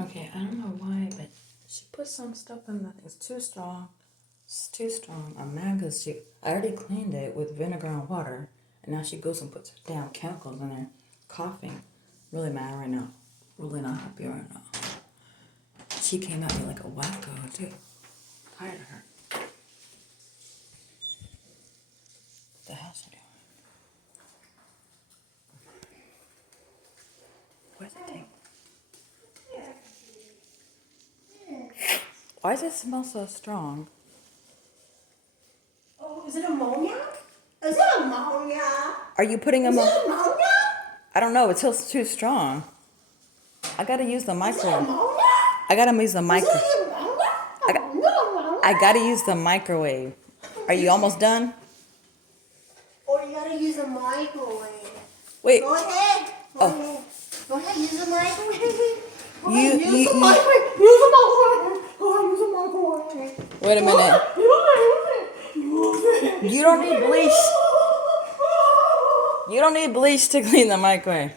Okay, I don't know why, but she put some stuff in that. It's too strong. It's too strong. I'm mad because I already cleaned it with vinegar and water, and now she goes and puts damn chemicals in there. Coughing. Really mad right now. Really not happy right now. She came at me like a wacko, too. Tired of her. What the hell she doing? Where's the thing? Why does it smell so strong? Oh, is it ammonia? Is it ammonia? Are you putting Is ammonia? it ammonia? I don't know. It feels too strong. I gotta use the Is it microwave. ammonia? I gotta use the Is micro. it ammonia? I got. Ammonia? I gotta use the microwave. Are you almost done? Or you gotta use a microwave. Wait. Go ahead. Go Oh. ahead. Go ahead, use the microwave. Go You- ahead, use you- the you- microwave. Use the microwave. Go ahead, use the microwave. Wait a minute. Use it. You don't need bleach. You don't need bleach to clean the microwave.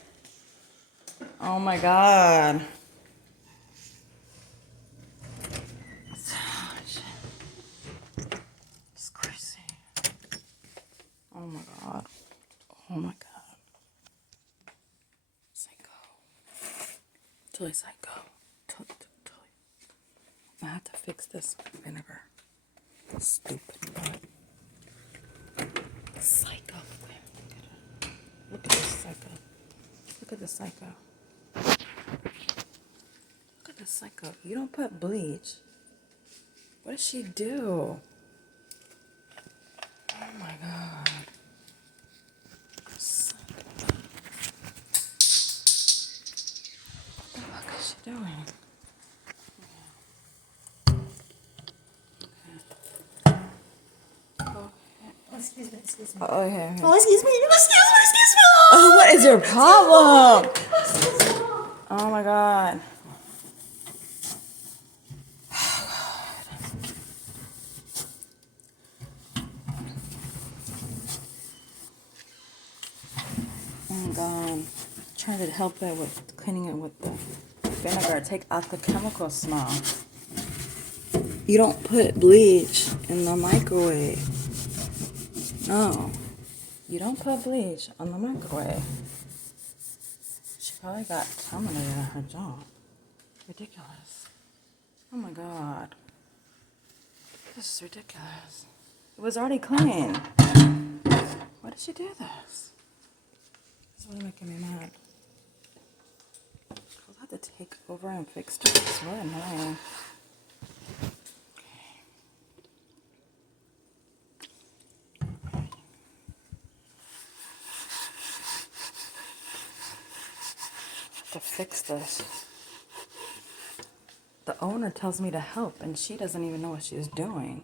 Oh my god. It's crazy. Oh my god. Oh my god. Psycho. Totally psycho. Totally. I have to fix this vinegar. Stupid butt. Psycho. Look at this psycho. Look at this psycho. Look at this psycho. You don't put bleach. What does she do? Oh my god. Psycho. What the fuck is she doing? Excuse me, excuse me. Oh, okay. Oh, excuse me, excuse me. Oh, what is your problem? Excuse me. Oh my god. Oh my god. Trying to help it with cleaning it with the vinegar. Take out the chemical smell. You don't put bleach in the microwave. No. You don't put bleach on the microwave. She probably got terminated in her job. Ridiculous. Oh my god. This is ridiculous. It was already clean. Why did she do this? It's really making me mad. I'll have to take over and fix it. It's really annoying. To fix this. The owner tells me to help and she doesn't even know what she's doing.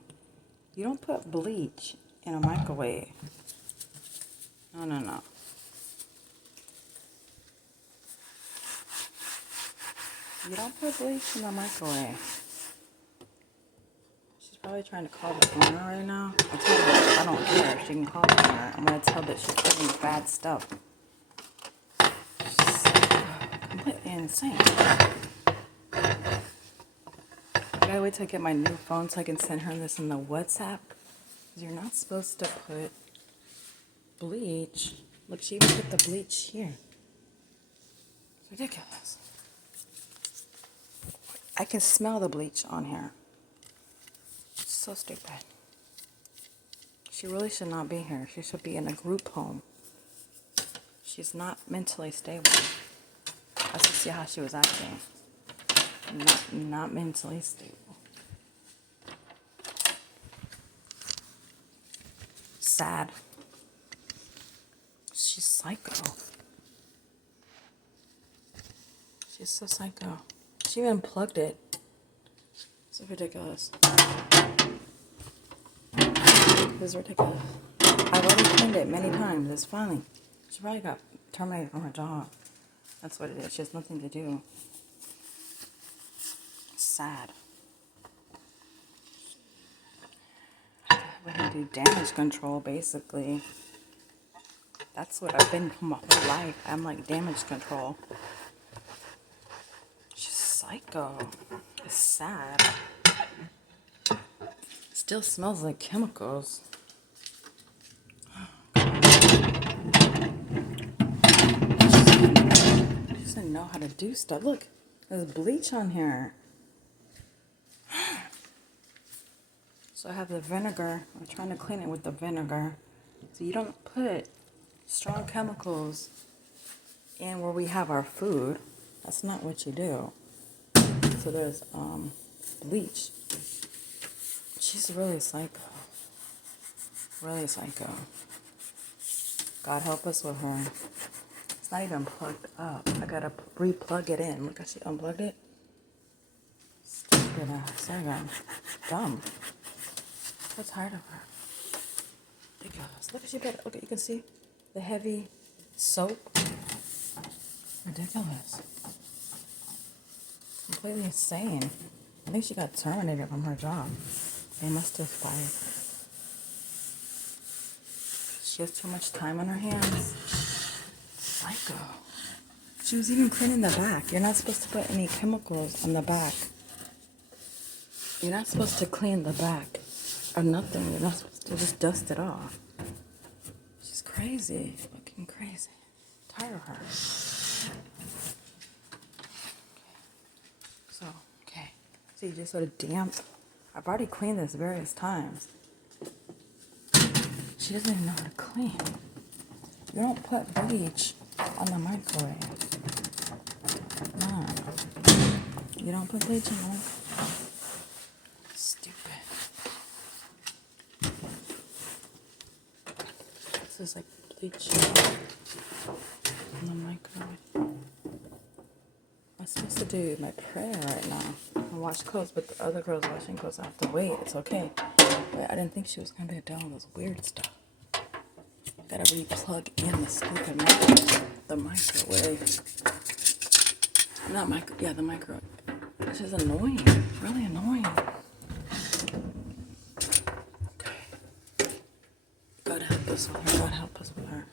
You don't put bleach in a microwave. No. You don't put bleach in the microwave. She's probably trying to call the owner right now. I'll tell her I don't care. She can call the owner. I'm going to tell that she's putting bad stuff. She's completely insane. I gotta wait till I get my new phone so I can send her this in the WhatsApp. You're not supposed to put bleach. Look, she even put the bleach here. It's ridiculous. I can smell the bleach on here. It's so stupid. She really should not be here. She should be in a group home. She's not mentally stable. I should see how she was acting. Not mentally stable. Sad. She's psycho. She's so psycho. She even unplugged it. It's ridiculous. This is ridiculous. I've already cleaned it many times. It's funny. She probably got terminated from her job. That's what it is. She has nothing to do. It's sad. We can do damage control, basically. That's what I've been for my whole life. I'm like damage control. She's psycho. It's sad. Still smells like chemicals. She doesn't know how to do stuff. Look, there's bleach on here. So I have the vinegar. I'm trying to clean it with the vinegar. So you don't put strong chemicals in where we have our food. That's not what you do. So there's bleach. She's really psycho. Really psycho. God help us with her. It's not even plugged up. I gotta re-plug it in. Look how she unplugged it. Stupid ass. I got dumb. So tired of her. Ridiculous. Look at she better. Okay, you can see the heavy soap. Ridiculous. Completely insane. I think she got terminated from her job. They must have fired her. She has too much time on her hands. Psycho. She was even cleaning the back. You're not supposed to put any chemicals on the back. You're not supposed to clean the back or nothing. You're not supposed to just dust it off. She's crazy. Fucking crazy. I'm tired of her. So, okay. See, just sort of damp. I've already cleaned this various times. She doesn't even know how to clean. You don't put bleach on the microwave. No. You don't put bleach in the microwave. Stupid. This is like bleach in the microwave. I'm supposed to do my prayer right now and wash clothes, but the other girl's washing clothes. I have to wait. It's okay. But I didn't think she was going to be doing this weird stuff. Gotta re-plug in the stupid microwave. Not micro, yeah, the microwave. This is annoying. Really annoying. Okay. God help us with her. God help us with her.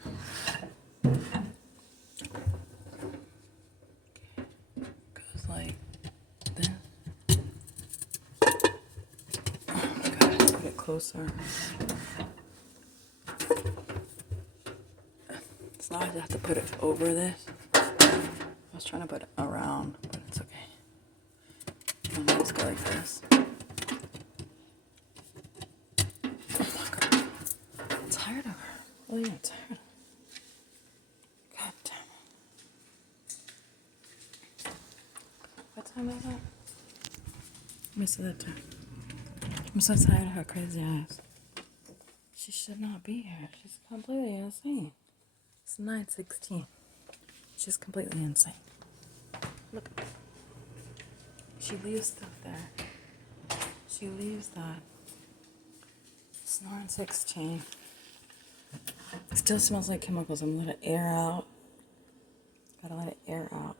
Okay. Goes like this. Oh my God, put it closer. It's not like I have to put it over this. I was trying to put it around, but it's okay. I'm just go like this. Oh my God. I'm tired of her. Really, I'm tired of her. God damn it. What time is it? Let me see that time. I'm so tired of her crazy ass. She should not be here. She's completely insane. It's 9:16. She's completely insane. Look. She leaves stuff there. She leaves that. It's 9:16. It still smells like chemicals. I'm gonna let it air out. Gotta let it air out.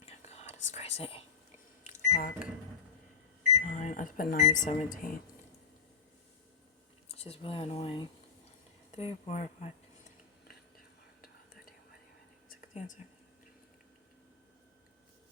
Oh God, it's crazy. Clock. 9. I put 9:17. She's really annoying. 3, 4, 5, 12, 13, 14, 15, 16, 17.